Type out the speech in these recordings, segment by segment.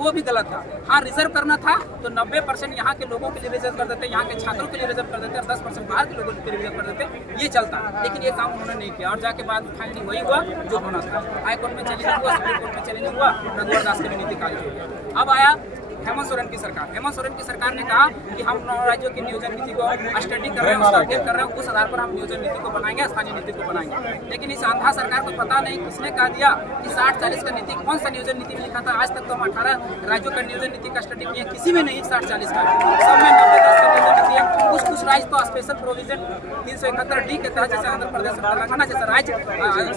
वो भी गलत था। हाँ, रिजर्व करना था तो 90% यहाँ के लोगों के लिए रिजर्व कर देते, यहाँ के छात्रों के लिए रिजर्व कर देते और 10% बाहर के लोगों के लिए रिजर्व कर देते, ये चलता। लेकिन ये काम उन्होंने नहीं किया और जाके बाद फाइनली वही हुआ जो होना था। हाई कोर्ट में चैलेंज हुआ, सुप्रीम कोर्ट में चैलेंज हुआ, रघुवर दास की भी नीति खारिज हो गया। अब आया हेमंत सोरेन की सरकार। हेमंत सोरेन की सरकार ने कहा कि हम 9 राज्यों की नियोजन नीति को स्टडी कर रहे हैं, उसका अध्ययन कर रहे हैं, उस आधार पर हम नियोजन नीति को बनाएंगे, स्थानीय नीति को बनाएंगे। लेकिन इस आंधा सरकार को पता नहीं किसने कहा दिया कि 60-40 का नीति, कौन सा नियोजन नीति में लिखा था। आज तक तो हम 18 राज्यों का नियोजन नीति का स्टडी किए, किसी में नहीं 60-40 का, सब में 90-10 का नियोजन नीति है। कुछ राज्य तो स्पेशल प्रोविजन 371D के तहत, जैसे आंध्र प्रदेश और तेलंगाना जैसे राज्य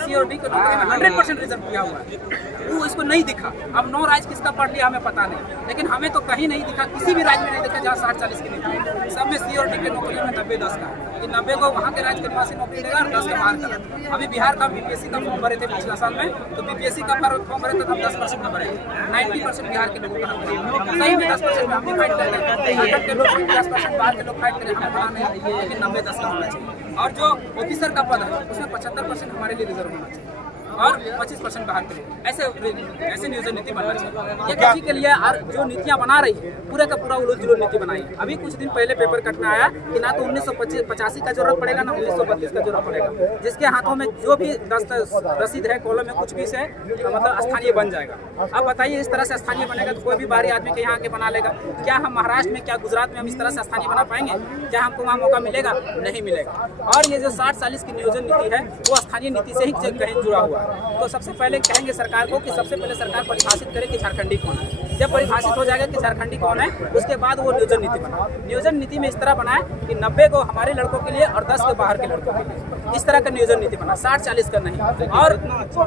C और D के नौकरी में 100% रिजर्व किया हुआ है, वो इसको नहीं दिखा। अब 9 राज्य किसका पढ़ लिया हमें पता नहीं, लेकिन हमें तो कहीं नहीं दिखा, किसी भी राज्य में नहीं दिखा जहाँ 60-40 की नीति है। सब में C और D के नौकरियों में 90-10 का, कि 90 को वहाँ के राज्य के निवासी नौकरी देगा और 10 के बाहर का। अभी बिहार का BPSC का फॉर्म भरे थे पिछला साल में, तो BPSC का फॉर्म भरे थे तो हम 10% में भरे, 90% बिहार के लोगों का सही में 10% में हम भी फाइट कर रहे हैं। झारखंड के लोग 10%, बाहर के लोग फाइट करें, हमें पता नहीं, लेकिन 90-10 का होना चाहिए। और जो ऑफिसर का पद है उसमें 75% हमारे लिए रिजर्व होना चाहिए और 25% बाहर के लिए। ऐसे नियोजन नीति बनना चाहिए। ये किसी के लिए जो नीतियां बना रही है पूरे का पूरा उलझ-जुलझ नीति बनाई है। अभी कुछ दिन पहले पेपर कट में आया कि ना तो 1985 का जरूरत पड़ेगा, ना 1932 का जरूरत पड़ेगा। जिसके हाथों में जो भी रसीद है, कॉलम में कुछ भी से मतलब स्थानीय बन जाएगा। अब बताइए, इस तरह से स्थानीय बनेगा तो कोई भी बाहरी आदमी के यहाँ आके बना लेगा। क्या हम महाराष्ट्र में, क्या गुजरात में हम इस तरह से स्थानीय बना पाएंगे? क्या हमको वहाँ मौका मिलेगा? नहीं मिलेगा। और ये जो 60-40 की नियोजन नीति है वो स्थानीय नीति से ही कहीं जुड़ा हुआ है। तो सबसे पहले कहेंगे सरकार को कि सबसे पहले सरकार परिभाषित करे कि झारखंडी कौन है। जब परिभाषित हो जाएगा कि झारखंडी कौन है, उसके बाद वो नियोजन नीति बनाए। नियोजन नीति में इस तरह बनाए कि 90 को हमारे लड़कों के लिए और 10 के बाहर के लड़कों के लिए, इस तरह का नियोजन नीति बना, 60-40 का नहीं। और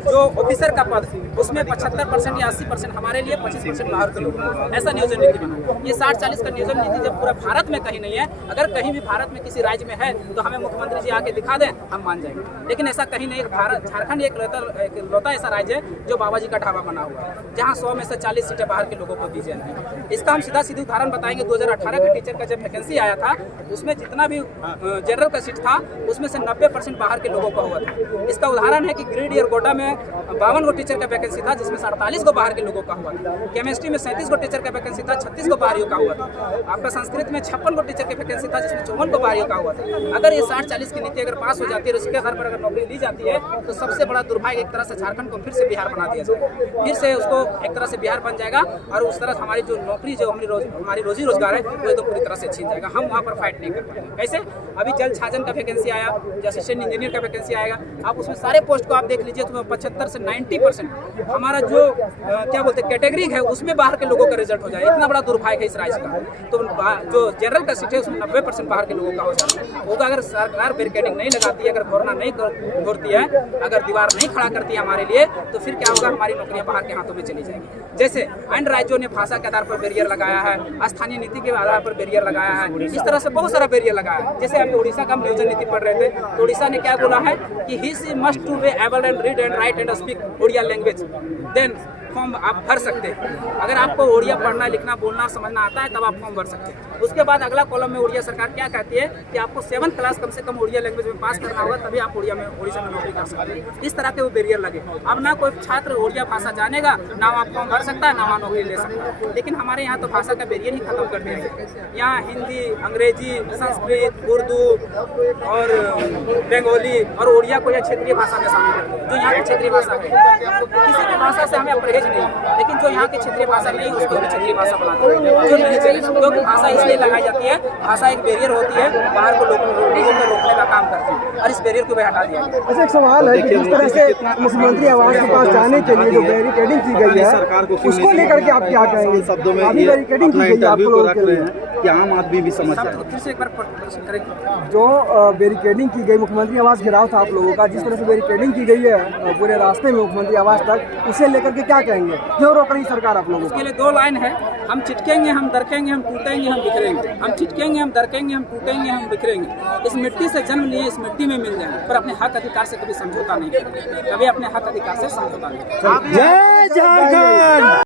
जो ऑफिसर का पद उसमें 75% या 80% हमारे लिए, 25% बाहर के लोग, ऐसा नियोजन नीति बना। ये 60-40 का नियोजन नीति जब पूरा भारत में कहीं नहीं है, अगर कहीं भी भारत में किसी राज्य में है तो हमें मुख्यमंत्री जी आके दिखा दें, हम मान जाएंगे। लेकिन ऐसा कहीं नहीं। झारखंड एक लौता ऐसा राज्य है जो बाबा जी का ढाबा बना हुआ है, जहाँ 100 में से 40 सीटें बाहर के लोगों को दी जाएंगी। इसका हम सीधा-सीधी उदाहरण बताएंगे। 2018 के टीचर का जब वैकेंसी आया था, उसमें जितना भी जनरल का सीट था उसमें से 90% बाहर के लोगों का हुआ था। इसका उदाहरण है कि ग्रेड और गोटा में 52 गो टीचर का वैकेंसी था, जिसमें 48 को बाहर के लोगों का हुआ था। केमिस्ट्री में 37 गो टीचर का वैकेंसी था, 36 को बाहरियों का हुआ था। आपका संस्कृत में 56 गो टीचर का वैकेंसी था, जिसमें 54 को बाहरियों का हुआ था। अगर ये 60-40 की नीति अगर पास हो जाती है और उसके आधार पर अगर नौकरी ली जाती है तो सबसे बड़ा दुर्भाग्य एक तरह से झारखंड को फिर से बिहार बना दिया जाएगा। फिर से उसको एक तरह से बिहार बन जाएगा और उस तरह हमारी जो नौकरी, जो हमारी रोजी रोजगार है, वो तो पूरी तरह से छीन जाएगा। हम वहाँ पर फाइट नहीं कर पाएंगे। कैसे? अभी जल छाजन का वैकेंसी आया, असिस्टेंट इंजीनियर का वैकेंसी आएगा, आप उसमें सारे पोस्ट को आप देख लीजिए तो 75 से 90% हमारा जो क्या बोलते हैं कैटेगरी है उसमें बाहर के लोगों का रिजल्ट हो जाए। इतना बड़ा दुर्भाग्य है इस राज्य का। तो जो जनरल का सीट है उसमें 90% बाहर के लोगों का हो जाता है। वो अगर सरकार बैरिकेडिंग नहीं लगाती है, अगर घोरना नहीं घोरती है, अगर दीवार नहीं खड़ा करती है हमारे लिए, तो फिर क्या होगा? हमारी नौकरियां बाहर के हाथों में चली जाएंगी। जैसे अन्य राज्यों ने भाषा के आधार पर बैरियर लगाया है, स्थानीय नीति के आधार पर बैरियर लगाया है, इस तरह से बहुत सारा बैरियर लगाया है। जैसे अभी उड़ीसा का हम नियोजन नीति पढ़ रहे थे, तो उड़ीसा ने क्या बोला है कि he must to be able and read and write and speak Odia language, then form आप भर सकते हैं। अगर आपको ओडिया पढ़ना, लिखना, बोलना, समझना आता है तब आप फॉर्म भर सकते हैं। उसके बाद अगला कॉलम में उड़िया सरकार क्या कहती है कि आपको 7th क्लास कम से कम ओडिया लैंग्वेज में पास करना होगा, तभी आप उड़ीसा में नौकरी कर सकते हैं। इस तरह के वो बैरियर लगे। अब ना कोई छात्र ओडिया भाषा जानेगा, ना आप फॉर्म भर सकता है, ना वहाँ नौकरी ले सकता है। लेकिन हमारे यहाँ तो भाषा का बैरियर ही खत्म कर दिया है। यहाँ हिंदी, अंग्रेजी, संस्कृत, उर्दू और बंगाली और उड़िया को यह क्षेत्रीय भाषा में शामिल कर दिया, जो यहाँ की क्षेत्रीय भाषा है। किसी भी भाषा से हमें परहेज नहीं, लेकिन जो यहाँ की क्षेत्रीय भाषा नहीं उसको भी क्षेत्रीय भाषा बना दी, जो नहीं चाहिए। क्योंकि भाषा इसलिए लगाई जाती है, भाषा एक बैरियर होती है, बाहर को लोगों को रोकने का काम करती है, और इस बैरियर को भी हटा दिया गया। अच्छा, एक सवाल है कि जिस तरह से मुख्यमंत्री आवास के पास जाने के लिए जो बैरिकेडिंग की गई है, उसको लेकर के आप क्या कहेंगे? शब्दों में अभी बैरिकेडिंग की गई है आप लोगों के लिए, कि आम आदमी भी समझ जाए। फिर से एक बार प्रश्न करेंगे। जो बैरिकेडिंग की गई, मुख्यमंत्री आवास घेराव था आप लोगों का, जिस तरह से बैरिकेडिंग की गई है पूरे रास्ते में मुख्यमंत्री आवास तक, उसे लेकर के क्या कहेंगे? क्यों रोक रही सरकार आप लोगों को? उसके लिए 2 लाइन है, हम चिटकेंगे, हम दरकेंगे, हम टूटेंगे, हम बिखरेंगे। हम चिटकेंगे, हम दरकेंगे, हम टूटेंगे, हम बिखरेंगे। इस मिट्टी से जन्म लिए, इस मिट्टी में मिल जाएंगे, पर अपने हक अधिकार से कभी समझौता नहीं करेंगे, कभी अपने हक अधिकार से समझौता नहीं करेंगे। जय झारखंड।